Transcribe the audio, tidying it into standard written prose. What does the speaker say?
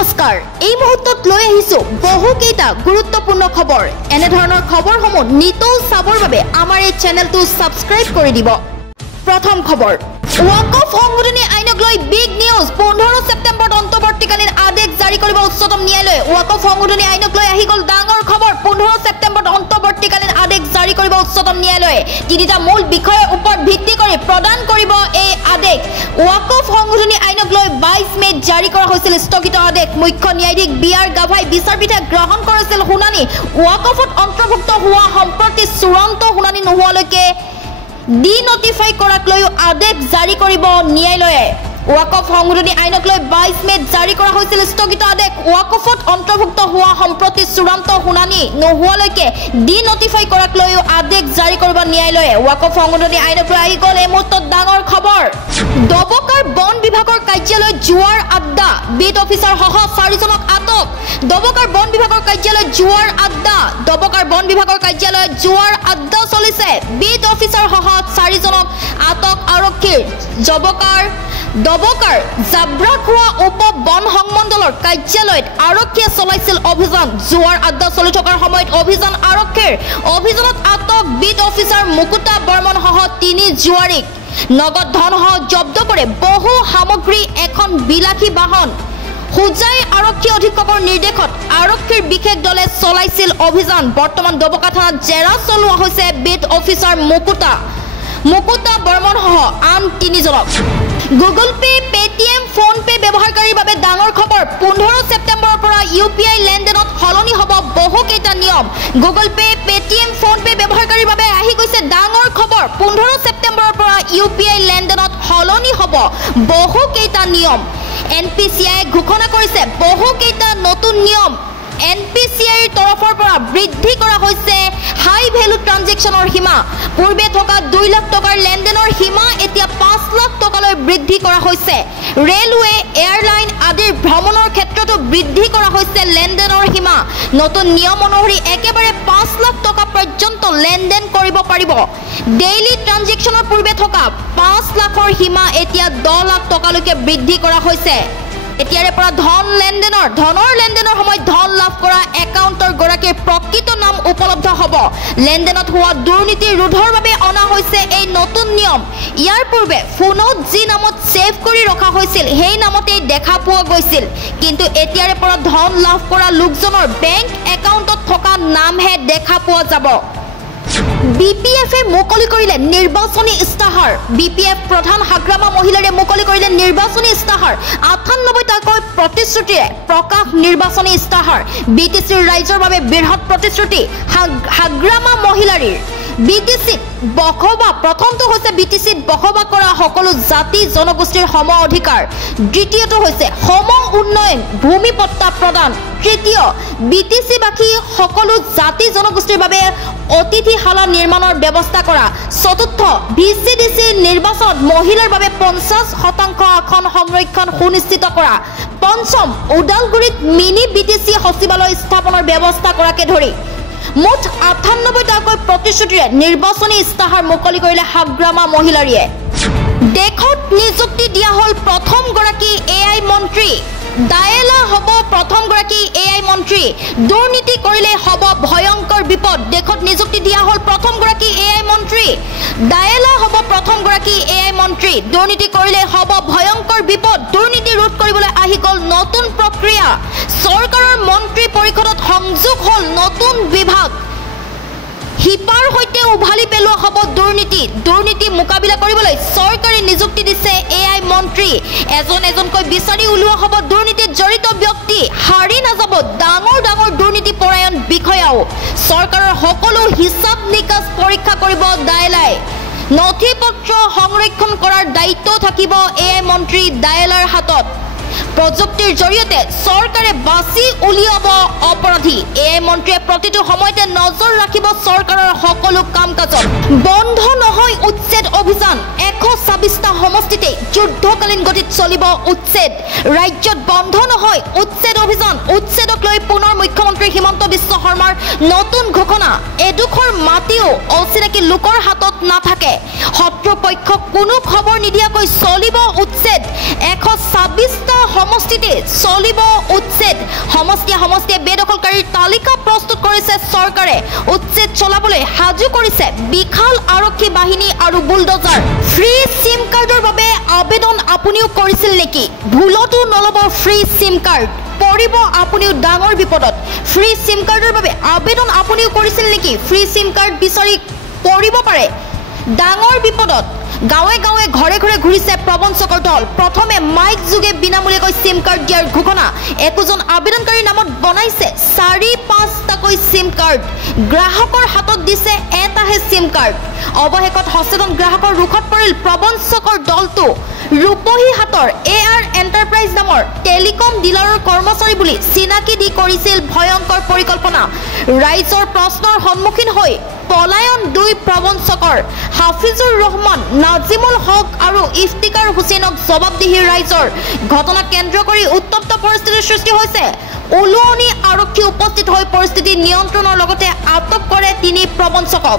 নমস্কাৰ এই মুহূৰ্তত লৈ আহিছো বহুকেইটা গুৰুত্বপূৰ্ণ খবৰ এনে ধৰণৰ খবৰসমূহ নিতৌ চাবৰ বাবে আমাৰ এই চেনেলটো সাবস্ক্ৰাইব কৰি দিব প্ৰথম খবৰ ওয়াকফ সংশোধনী আইনক লৈ বিগ নিউজ 15 সেপ্টেম্বৰত অন্তৰ্বৰ্তীকালীন আদেশ জাৰি কৰিব উচ্চতম ন্যায়ালয়ে ওয়াকফ সংশোধনী আইনক লৈ আহি গল ডাঙৰ খবৰ 15 সেপ্টেম্বৰত অন্তৰ্বৰ্তীকালীন আদেশ জাৰি কৰিব উচ্চতম ন্যায়ালয়ে তিনিটা মূল বিষয়ৰ ওপৰত ভিত্তি কৰি প্ৰদান কৰিব এই আদেশ ওয়াকফ সংশোধনী আইনক লৈ 22 মে জাৰি কৰা হৈছিল স্থগিত আদেশ মুখ্য ন্যায়াধীশ বিআৰ গাভাই বিচাৰপীঠে গ্ৰহণ কৰিছিল শুনানি ওয়াকফত অন্তৰ্ভুক্ত হোৱা সম্প্ৰতি চূড়ান্ত শুনানি নোহোৱালৈকে ডি নটিফাই কৰাক লৈ আদেশ জাৰি কৰিব ন্যায়ালয়ে ওয়াকফ সংশোধনী আইনক লৈ 22 মে জাৰি কৰা হৈছিল স্থগিত আদেশ ওয়াকফত অন্তৰ্ভুক্ত হোৱা সম্প্ৰতি চূড়ান্ত শুনানি নোহোৱালৈকে ডি নটিফাই কৰাক লৈ আদেশ জাৰি কৰিব ন্যায়ালয়ে ওয়াকফ সংশোধনী আইনক লৈ আহি গল এই মুহূৰ্তত ডাঙৰ খবৰ দবকাৰ বন বিভাগৰ কাৰ্যালয় জুৱাৰ আড্ডা বিট অফিচাৰ সহ 4 জনক আটক দবকাৰ বন বিভাগৰ কাৰ্যালয় জুৱাৰ আড্ডা দবকাৰ বন বিভাগৰ কাৰ্যালয় জুৱাৰ আড্ডা চলিছে বিট অফিচাৰ সহ 4 জনক আটক আৰক্ষীৰ দবকাৰ জাব্ৰাখোৱা উপ বন সংমণ্ডলৰ কাৰ্যালয়ত আৰক্ষীয়ে চলাইছিল অভিযান জুৱাৰ আড্ডা চলি থকাৰ সময়ত অভিযান আৰক্ষীৰ অভিযানত আটক বিট অফিচাৰ মুকুতা বৰ্মন সহ 3 জুৱাৰীক নগদ ধন সহ জব্দ কৰে বহু সামগ্ৰী এখন বিলাসী বাহন হুজাই আৰক্ষী অধীক্ষকৰ নিৰ্দেশত আৰক্ষীৰ বিশেষ দলে চলাইছিল অভিযান বৰ্তমান দবকা থানাত জেৰা চলোৱা হৈছে বিট অফিচাৰ মুকুতা বৰ্মন সহ আন 3 জনক Google pay Paytm phone pay ব্যৱহাৰকাৰীৰ বাবে ডাঙৰ খবৰ 15 সেপ্টেম্বৰৰ পৰা ইউপিআই লেনদেনত হলনি হ'ব বহুকেইটা নিয়ম Google pay Paytm phone pay ব্যৱহাৰকাৰীৰ বাবে আহি গৈছে ডাঙৰ খবৰ 15 সেপ্টেম্বৰৰ পৰা ইউপিআই লেনদেনত হলনি হ'ব বহুকেইটা নিয়ম এনপিসিআই ঘোষণা কৰিছে বহুকেইটা নতুন নিয়ম এনপিসিআইৰ তৰফৰ পৰা বৃদ্ধি কৰা হৈছে হাই ভ্যালু ট্ৰানজেকচনৰ সীমা পূৰ্বে থকা 2 লাখ টকাৰ লেনদেনৰ সীমা এতিয়া 5 লাখ টকালৈ বৃদ্ধি কৰা হৈছে ৰেলৱে এয়াৰলাইন আদিৰ ভ্ৰমণৰ ক্ষেত্ৰতো বৃদ্ধি কৰা হৈছে লেনদেনৰ সীমা নতুন নিয়ম অনুসৰি একেবাৰে 5 লাখ টকা পৰ্যন্ত লেনদেন কৰিব পাৰিব ডেইলি ট্ৰানজেকচনৰ পূৰ্বে থকা 5 লাখৰ সীমা এতিয়া 10 লাখ টকালৈকে বৃদ্ধি কৰা হৈছে এতিয়াৰে পৰা ধনৰ লেনদেনৰ সময়ত ধন লাভ কৰা একাউণ্টৰ গৰাকীৰ প্ৰকৃত নাম উপলব্ধ হ'ব লেনদেনত হোৱা দুৰ্নীতি ৰোধৰ বাবে অনা হৈছে এই নতুন নিয়ম ইয়াৰ পূৰ্বে ফোনত যি নামত সেভ কৰি ৰখা হৈছিল সেই নামতেই দেখা পোৱা গৈছিল কিন্তু এতিয়াৰে পৰা ধন লাভ কৰা লোকজনৰ বেংক একাউণ্টত থকা নামহে দেখা পোৱা যাব বিপিএফে মুকলি কৰিলে নিৰ্বাচনী ইস্তাহাৰ বিপিএফ প্ৰধান হাগ্ৰামা মহিলাৰে মুকলি কৰিলে নিৰ্বাচনী ইস্তাহাৰ 98টাকৈ প্ৰতিশ্ৰুতিৰে প্ৰকাশ নিৰ্বাচনী ইস্তাহাৰ বিটিচিৰ ৰাইজৰ বাবে বৃহৎ প্ৰতিশ্ৰুতি হাগ্ৰামা মহিলাৰীৰ বিটিচিত বসবাস প্ৰথমটো হৈছে বিটিচিত বসবাস কৰা সকলো জাতি জনগোষ্ঠীৰ সম অধিকাৰ দ্বিতীয়টো হৈছে সম উন্নয়ন ভূমি পট্টা প্ৰদান তৃতীয় বিটিচিবাসী সকলো জাতি জনগোষ্ঠীৰ বাবে অতিথিশালা নিৰ্মাণৰ ব্যৱস্থা কৰা চতুৰ্থ ভিচিডিসি নিৰ্বাচনত মহিলাৰ বাবে 50% আসন সংৰক্ষণ সুনিশ্চিত কৰা পঞ্চম ওদালগুৰিত মিনি বিটিচি সচিবালয় স্থাপনৰ ব্যৱস্থা কৰাকে ধৰি মুঠ 98টাকৈ প্ৰতিশ্ৰুতিৰে নিৰ্বাচনী ইস্তাহাৰ মুকলি কৰিলে হাগ্ৰামা মহিলাৰীয়ে দেশত নিযুক্তি দিয়া হল প্ৰথম গৰাকী এআই মন্ত্ৰী দায়েলা হ'ব প্ৰথম গৰাকী এআই মন্ত্ৰী দুৰ্নীতি কৰিলে হ'ব ভয়ংকৰ বিপদ দেশত নিযুক্তি দিয়া হল প্ৰথম গৰাকী এআই মন্ত্ৰী দায়েলা হ'ব প্ৰথম গৰাকী এআই মন্ত্ৰী দুৰ্নীতি কৰিলে হ'ব ভয়ংকৰ বিপদ দুৰ্নীতি ৰোধ কৰিবলৈ আহি গল নতুন প্ৰক্ৰিয়া চৰকাৰৰ মন্ত্ৰী পৰিষদত সংযোগ হল নতুন বিভাগ হিপাৰ হৈতে উভালি পেলোৱা হ'ব দুৰ্নীতি মোকাবিলা কৰিবলৈ চৰকাৰে নিযুক্তি দিছে এআই মন্ত্ৰী এজনকৈ বিচাৰি উলিওৱা হ'ব দুৰ্নীতিত জড়িত ব্যক্তি হাৰি নাযাব ডাঙৰ দুৰ্নীতি পৰায়ণ বিষয়াও চৰকাৰৰ সকলো হিচাপ নিকাচ পৰীক্ষা কৰিব দায়েলাই নথি পত্ৰ সংৰক্ষণ কৰাৰ দায়িত্ব থাকিব এআই মন্ত্ৰী দায়েলাৰ হাতত প্ৰযুক্তিৰ জৰিয়তে চৰকাৰে বাছি উলিয়াব অপৰাধী এআই মন্ত্ৰীয়ে প্ৰতিটো সময়তে নজৰ ৰাখিব চৰকাৰৰ সকলো কাম-কাজত বন্ধ নহয় উচ্ছেদ অভিযান 126টা সমষ্টিতে যুদ্ধকালীন গতিত চলিব উচ্ছেদ ৰাজ্যত বন্ধ নহয় উচ্ছেদ অভিযান উচ্ছেদক লৈ পুনৰ মুখ্যমন্ত্ৰী হিমন্ত বিশ্ব শৰ্মাৰ নতুন ঘোষণা এডোখৰ মাটিও অচিনাকি লোকৰ হাতত নাথাকে শত্ৰুপক্ষক কোনো খবৰ নিদিয়াকৈ চলিব উচ্ছেদ 126টা সমষ্টিতে চলিব উচ্ছেদ সমষ্টিয়ে বেদখলকাৰীৰ তালিকা প্ৰস্তুত কৰিছে চৰকাৰে উচ্ছেদ চলাবলৈ সাজু কৰিছে বিশাল আৰক্ষী বাহিনী আৰু বুলডোজাৰ ফ্ৰী সিম কাৰ্ডৰ বাবে আবেদন আপুনিও কৰিছিল নেকি ভুলতো নলব ফ্ৰী সিম কাৰ্ড পৰিব আপুনিও ডাঙৰ বিপদত ফ্ৰী সিম কাৰ্ডৰ বাবে আবেদন আপুনিও কৰিছিল নেকি ফ্ৰী সিম কাৰ্ড বিচাৰি পৰিব পাৰে ডাঙৰ বিপদত গাঁৱে গাঁৱে ঘৰে ঘৰে ঘূৰিছে প্ৰবঞ্চকৰ দল প্ৰথমে মাইক যোগে বিনামূলীয়াকৈ সিম কাৰ্ড দিয়াৰ ঘোষণা একোজন আবেদনকাৰীৰ নামত বনাইছে ৪-৫টাকৈ সিম কাৰ্ড গ্ৰাহকৰ হাতত দিছে এটাহে সিম কাৰ্ড অৱশেষত সচেতন গ্ৰাহকৰ ৰুখত পৰিল প্ৰবঞ্চকৰ দলটো ৰূপহী হাতৰ AR এণ্টাৰপ্ৰাইজ নামৰ টেলিকম ডিলাৰৰ কৰ্মচাৰী বুলি চিনাকি দি কৰিছিল ভয়ংকৰ পৰিকল্পনা ৰাইজৰ প্ৰশ্নৰ সন্মুখীন হৈ পলায়ন দুই প্ৰবঞ্চকৰ হাফিজুৰ ৰহমান নাজিমুল হক আৰু ইফতিকাৰ হুছেইনক জবাবদিহি ৰাইজৰ ঘটনা কেন্দ্ৰ কৰি উত্তপ্ত পৰিস্থিতিৰ সৃষ্টি হৈছে উলুৱনি আৰক্ষী উপস্থিত হৈ পৰিস্থিতি নিয়ন্ত্ৰণৰ লগতে আটক কৰে তিনি প্ৰবঞ্চকক